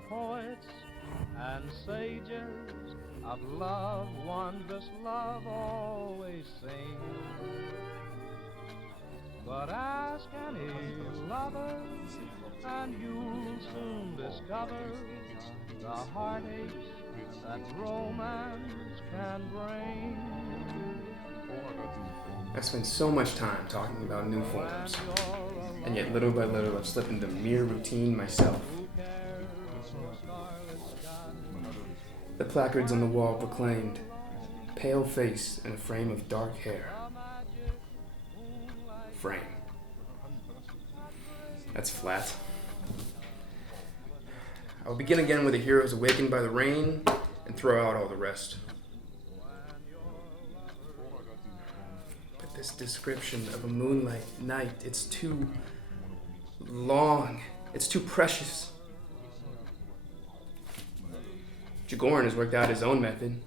the poets and sages of love, wondrous love always sing. But ask any lover, and you'll soon discover the heartaches that romance can bring. I've spent so much time talking about new forms, and yet little by little I've slipped into mere routine myself. The placards on the wall proclaimed, pale face and a frame of dark hair. Frame. That's flat. I will begin again with the heroes awakened by the rain and throw out all the rest. But this description of a moonlight night, it's too long. It's too precious. Jagoran has worked out his own method.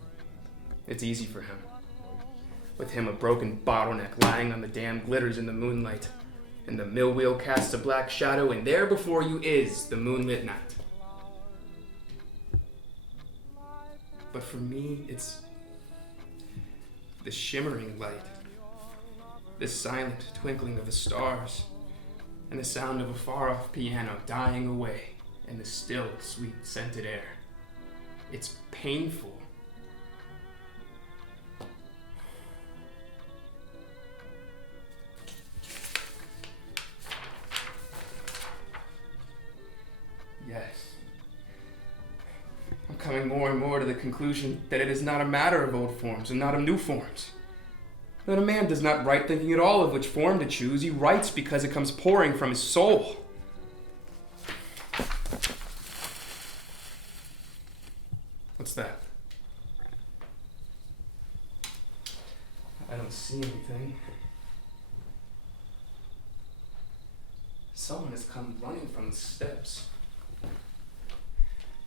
It's easy for him. With him, a broken bottleneck lying on the dam glitters in the moonlight, and the mill wheel casts a black shadow, and there before you is the moonlit night. But for me, it's the shimmering light, the silent twinkling of the stars, and the sound of a far-off piano dying away in the still, sweet, scented air. It's painful. Yes. I'm coming more and more to the conclusion that it is not a matter of old forms and not of new forms. That a man does not write thinking at all of which form to choose. He writes because it comes pouring from his soul. What's that? I don't see anything. Someone has come running from the steps.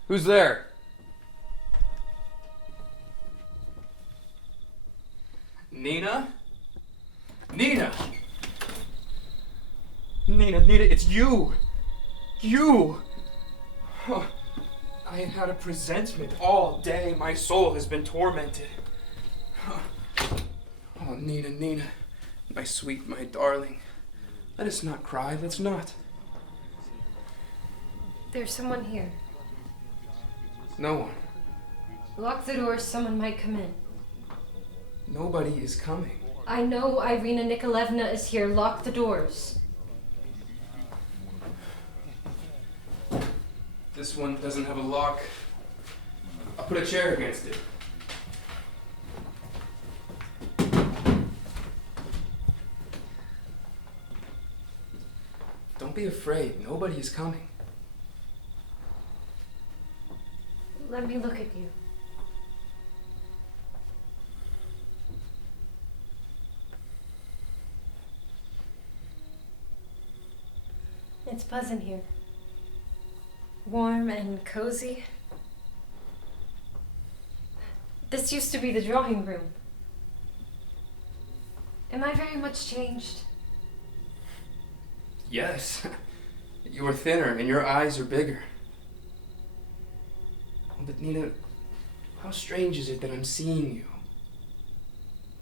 Who's there? Nina? Nina! Nina, it's you! You! Oh, I have had a presentiment all day. My soul has been tormented. Oh, Nina, my sweet, my darling. Let us not cry, let's not. There's someone here. No one. Lock the door, someone might come in. Nobody is coming. I know Irina Nikolaevna is here. Lock the doors. This one doesn't have a lock. I'll put a chair against it. Don't be afraid. Nobody is coming. Let me look at you. It's pleasant here. Warm and cozy. This used to be the drawing room. Am I very much changed? Yes. You are thinner and your eyes are bigger. But Nina, how strange is it that I'm seeing you?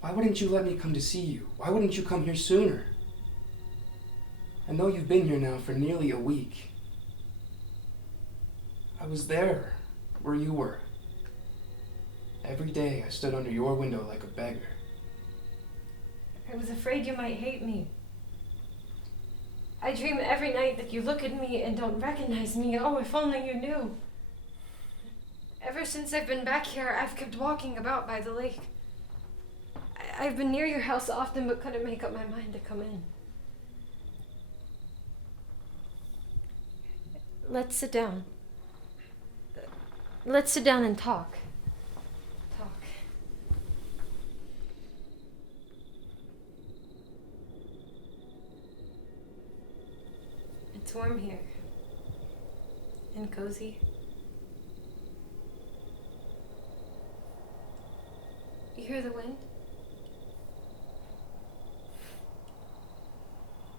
Why wouldn't you let me come to see you? Why wouldn't you come here sooner? I know you've been here now for nearly a week. I was there, where you were. Every day I stood under your window like a beggar. I was afraid you might hate me. I dream every night that you look at me and don't recognize me. Oh, if only you knew. Ever since I've been back here, I've kept walking about by the lake. I've been near your house often, but couldn't make up my mind to come in. Let's sit down. Let's sit down and talk. Talk. It's warm here. And cozy. You hear the wind?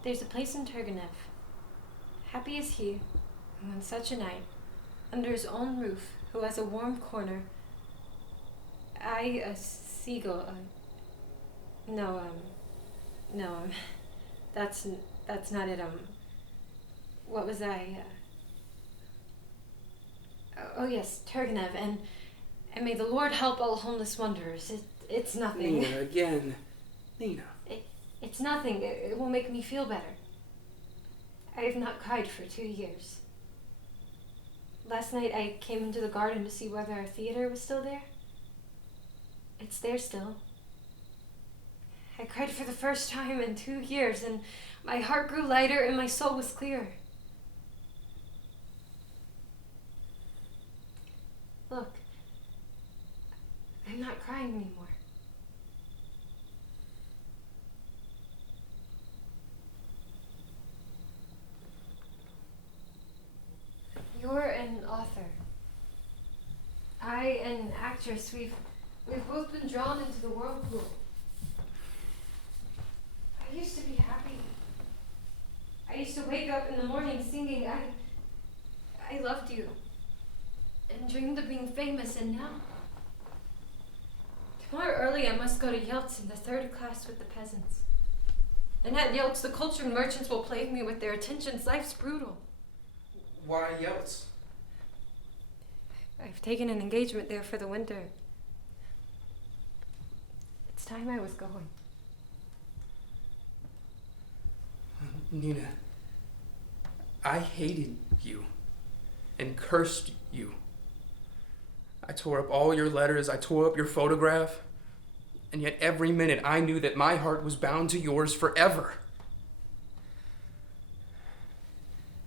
There's a place in Turgenev. Happy is he, who on such a night under his own roof, who has a warm corner. I, a seagull, no, that's not it, what was I, oh yes, Turgenev, and may the Lord help all homeless wanderers. It's nothing. Nina, again. Nina. It's nothing. It will make me feel better. I have not cried for 2 years. Last night I came into the garden to see whether our theater was still there. It's there still. I cried for the first time in 2 years, and my heart grew lighter and my soul was clear. Look, I'm not crying anymore. You're an author. I, an actress. We've both been drawn into the whirlpool. I used to be happy. I used to wake up in the morning singing, I loved you, and dreamed of being famous, and now? Tomorrow early I must go to Yelts in the 3rd class with the peasants. And at Yelts the cultured merchants will plague me with their attentions. Life's brutal. Why Yelts? I've taken an engagement there for the winter. It's time I was going. Nina, I hated you and cursed you. I tore up all your letters, I tore up your photograph, and yet every minute I knew that my heart was bound to yours forever.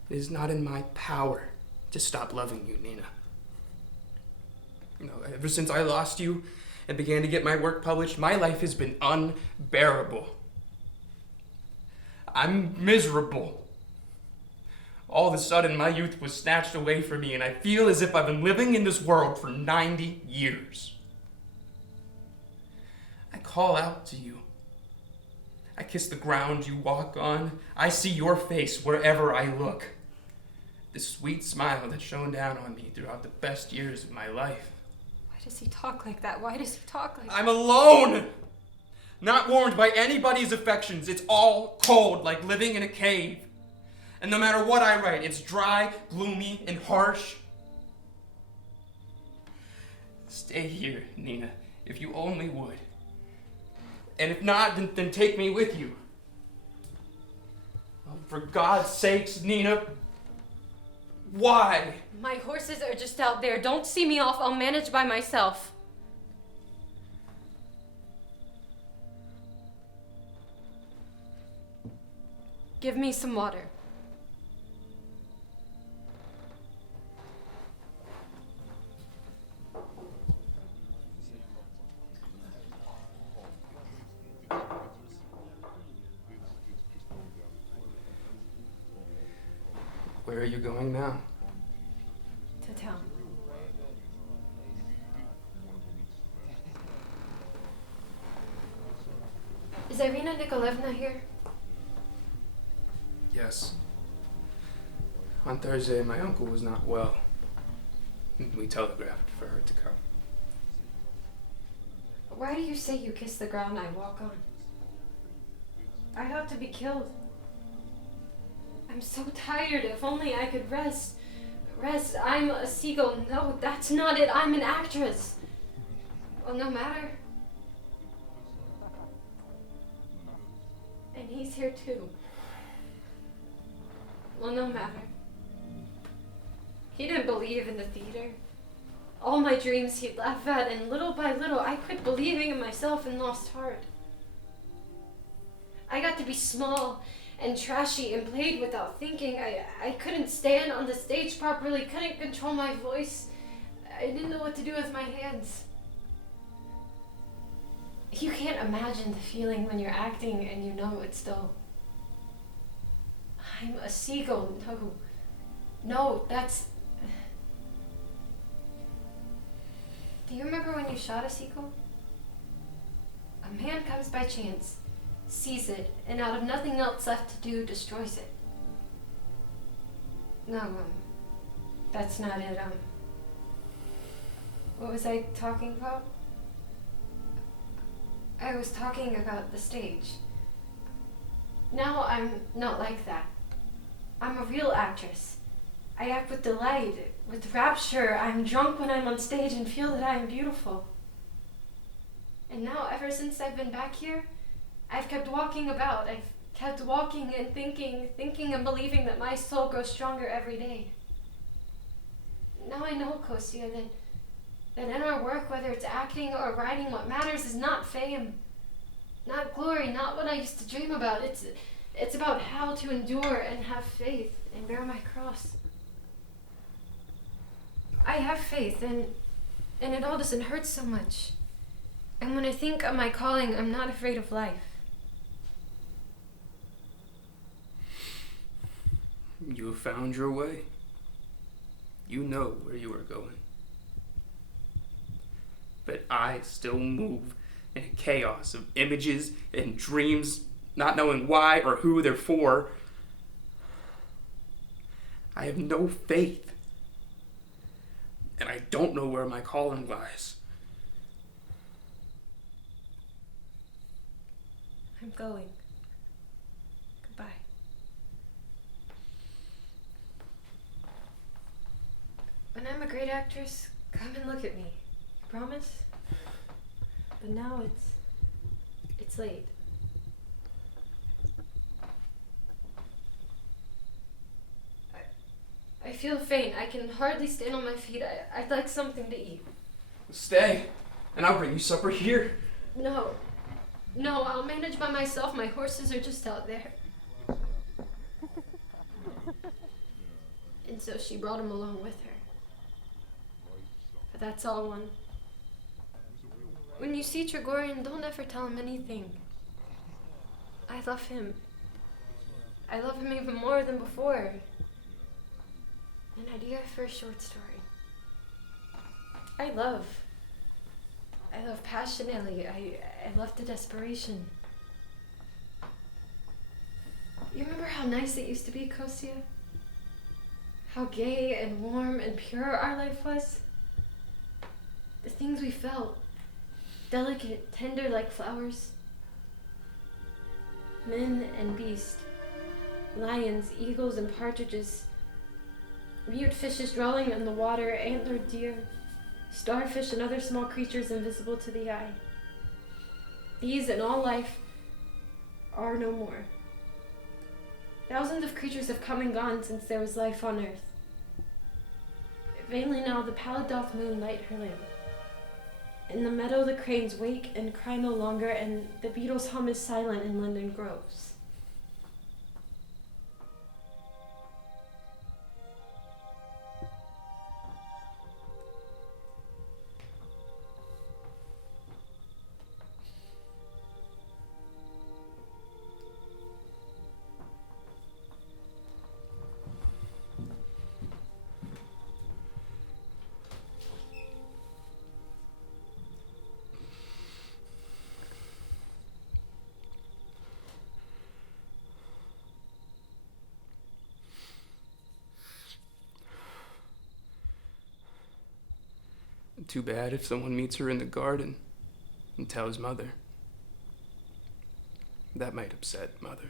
It is not in my power to stop loving you, Nina. You know, ever since I lost you and began to get my work published, my life has been unbearable. I'm miserable. All of a sudden, my youth was snatched away from me, and I feel as if I've been living in this world for 90 years. I call out to you. I kiss the ground you walk on. I see your face wherever I look. The sweet smile that shone down on me throughout the best years of my life. Why does he talk like that? Why does he talk like that? I'm alone! Not warmed by anybody's affections. It's all cold, like living in a cave. And no matter what I write, it's dry, gloomy, and harsh. Stay here, Nina, if you only would. And if not, then take me with you. Oh, for God's sakes, Nina, why? My horses are just out there. Don't see me off. I'll manage by myself. Give me some water. Where are you going now? To town. Is Irina Nikolaevna here? Yes. On Thursday, my uncle was not well. We telegraphed for her to come. Why do you say you kiss the ground I walk on? I have to be killed. I'm so tired. If only I could rest. Rest. I'm a seagull. No, that's not it. I'm an actress. Well, no matter. And he's here too. Well, no matter. He didn't believe in the theater. All my dreams he'd laugh at, and little by little I quit believing in myself and lost heart. I got to be small and trashy and played without thinking. I couldn't stand on the stage properly, couldn't control my voice. I didn't know what to do with my hands. You can't imagine the feeling when you're acting and you know it's still. I'm a seagull. No, that's... Do you remember when you shot a seagull? A man comes by chance, sees it, and out of nothing else left to do, destroys it. No, That's not it. What was I talking about? I was talking about the stage. Now I'm not like that. I'm a real actress. I act with delight, with rapture. I'm drunk when I'm on stage and feel that I am beautiful. And now, ever since I've been back here, I've kept walking about. I've kept walking and thinking and believing that my soul grows stronger every day. Now I know, Kostya, that in our work, whether it's acting or writing, what matters is not fame, not glory, not what I used to dream about. It's about how to endure and have faith and bear my cross. I have faith, and it all doesn't hurt so much. And when I think of my calling, I'm not afraid of life. You have found your way. You know where you are going. But I still move in a chaos of images and dreams, not knowing why or who they're for. I have no faith. And I don't know where my calling lies. I'm going. Goodbye. When I'm a great actress, come and look at me. Promise? But now it's late. I feel faint. I can hardly stand on my feet. I'd like something to eat. Stay, and I'll bring you supper here. No, I'll manage by myself. My horses are just out there. And so she brought him along with her. But that's all one. When you see Tregorian, don't ever tell him anything. I love him. I love him even more than before. An idea for a short story. I love passionately. I love the desperation. You remember how nice it used to be, Kostya? How gay and warm and pure our life was? The things we felt. Delicate, tender like flowers. Men and beast. Lions, eagles, and partridges. Mute fishes dwelling in the water, antlered deer, starfish and other small creatures invisible to the eye. These and all life are no more. Thousands of creatures have come and gone since there was life on earth. Vainly now the pallid doth moon light her lamp. In the meadow the cranes wake and cry no longer, and the beetle's hum is silent in London groves. Too bad if someone meets her in the garden and tells Mother. That might upset Mother.